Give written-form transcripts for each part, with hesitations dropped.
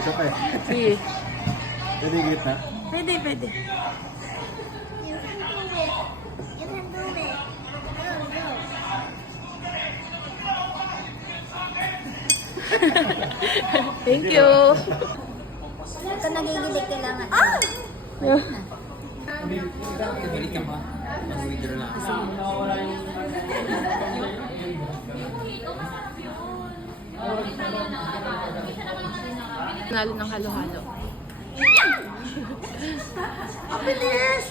Isa pa eh. Sige. Pwede gitna? Pwede, pwede. You can do it. Thank you. Ito nagigilig kailangan. Ah! Balik ka pa. Mag-withdraw na. Nalo ng halo-halo. Ang bilis!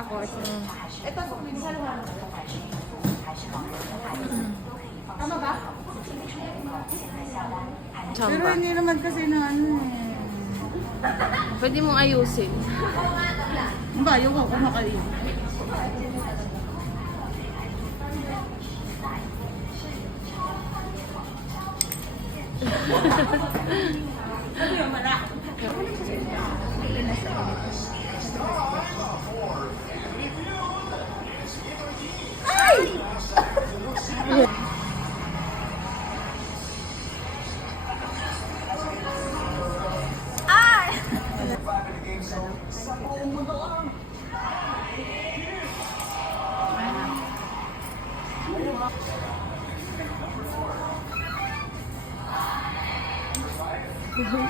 Ako, ito. Tama ba? Samba. Pero hindi naman kasi na ano eh. Pwede mong ayusin. Ba, yung ako kumakain.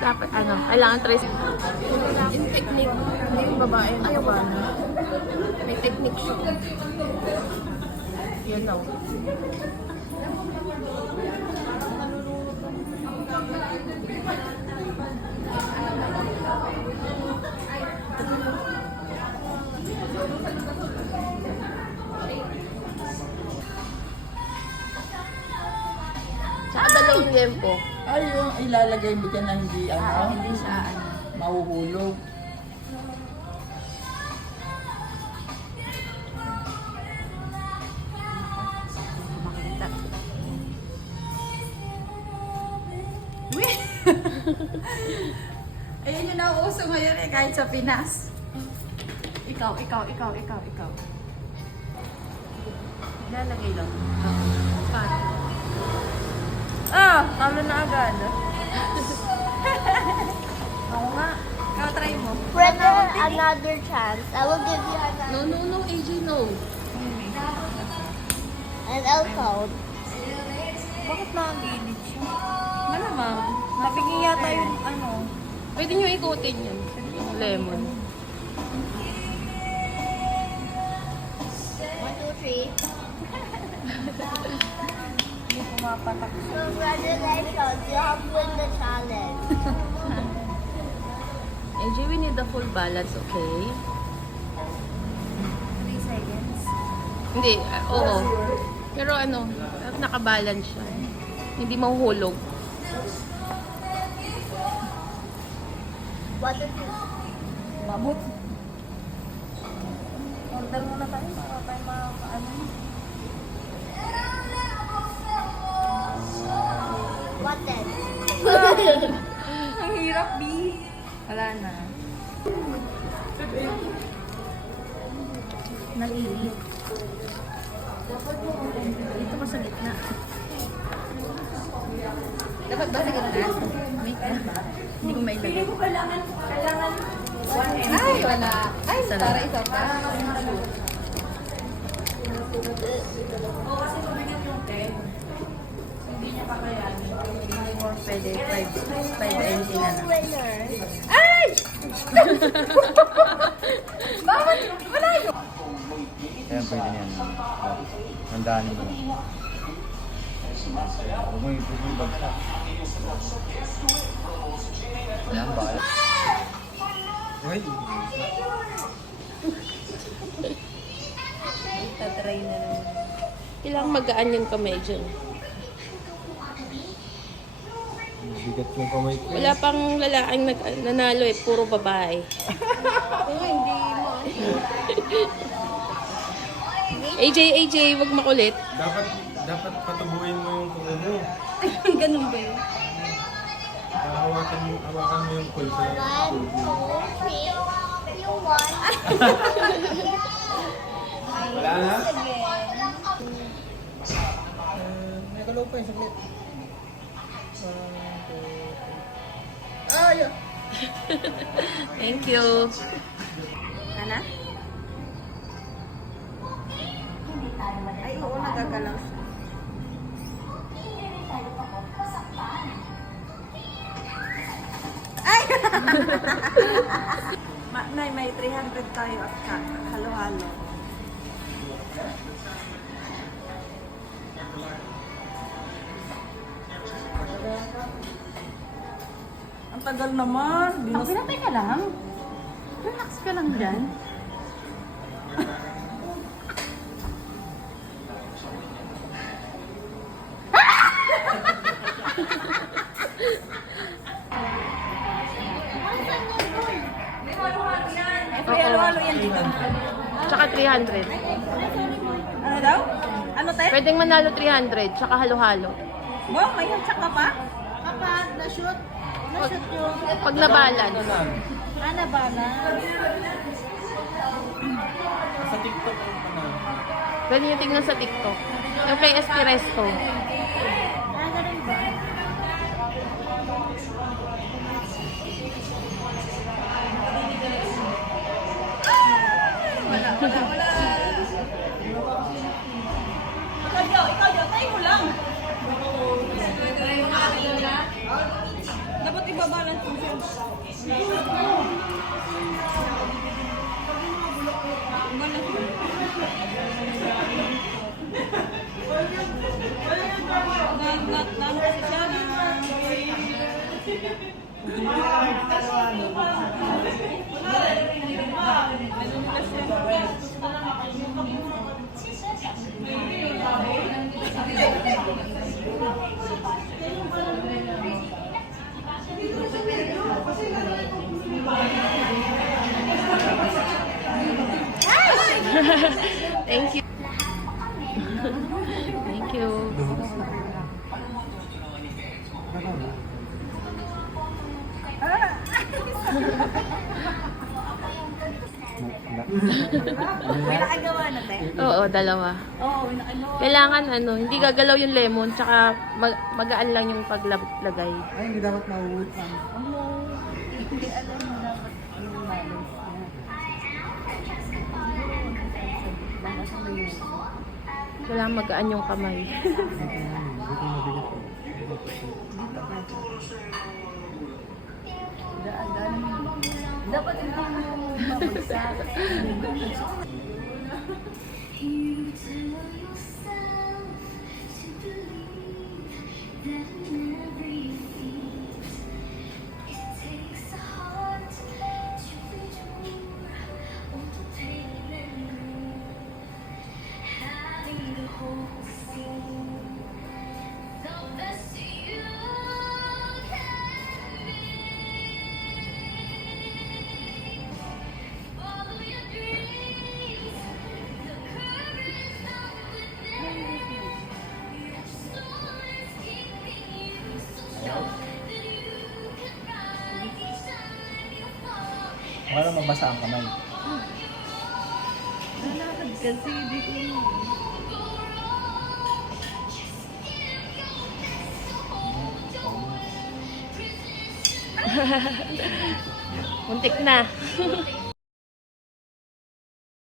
Dapat, kailangan trace. Yung technique, hindi yung babae na babae. May technique siya. Yun daw. Tsaka dalawang liempo. Ay, yung ilalagay mo dyan na hindi, Hindi sa mahuhulog. makita. Ayun yung nauuso ngayon eh, kahit sa Pinas. Ikaw. Ilalagay lang. Paano? Ah! Talo na agad. Oo nga. Ikaw, try mo. Brother, another chance. I will give you another. No, AJ, no. And I'll count. Bakit nakagilid siya? Malamang. Nabigyan yata yung ano. Pwede nyo ikutin yan. Yung lemon. 1, 2, 3. Hindi pumapatak. Congratulations, you have won the challenge. AJ, we need the full balance, okay? 3 seconds. Hindi, oo. Pero nakabalance siya. Hindi mahuhulog. 1, 2, 3. Mamut. Order muna tayo para tayo makaano. What then? Ang hirap, B. Wala na. Nag-iit. Dito ka sa gitna. Dapat ba sa gitna? Hindi ko mailagay. Ay, wala. Ay, para isa pa. Pwede, 5 na lang. Winner. Ay! Bakit? Wala yun. Ayan, pwede niyan. Handaan mo lang. Huwag mo yung bagsak. Ayan, bakit? Uy! Tatry na lang. Kailangan magaan yung kamay dyan. Bigat yung kamay ko. Wala pang lalaking nanalo eh, puro babae. AJ, wag makulit. Dapat patubuhin mo yung kuko mo. Ganun ba yun? Hawakan mo yung pulsa. 1, 2, 3. You won. Wala na? Again. May kalaw pa yung saglit. Thank you. Ana? Ay, oo, nagagalaw siya. Ay! may 300 tayo at halo-halo. Ang tagal naman. Pinatay ka lang. Relax ka lang dyan. May halo-halo yan dito. Tsaka 300. Ano daw? Ano tayo? Pwedeng manalo 300, tsaka halo-halo. Wow, may hatsak ka pa? Kapag na-shoot, na-shoot yung Pag nabalan. ana ba na? Sa TikTok ang panalo. Pwede nyo tignan sa TikTok. Yung kay SP Resto. Ah, ganun ba? Ikaw, tayo mo lang. Dapat ibabalance mo siya. Thank you. Thank you. May nakagawa na tayo. Oo, dalawa. Oo, may nakagawa. Kailangan hindi gagalaw yung lemon, tsaka magaan lang yung paglagay. Ay, hindi dapat mauwi. Hindi alam mo dapat yung balance niya. Baka may Kailangan magaan yung kamay. daan. Dapat hindi mo mabagsak. You tell yourself to believe that whenever you feel it takes a heart to endure all the pain and gloom. Having the whole scene, the best you can be. Follow your dreams. The courage not within. Your soul is keeping you so strong that you can rise each time you fall. Para mabasa ang kamay. Nalakad kasi, di ko Muntik na.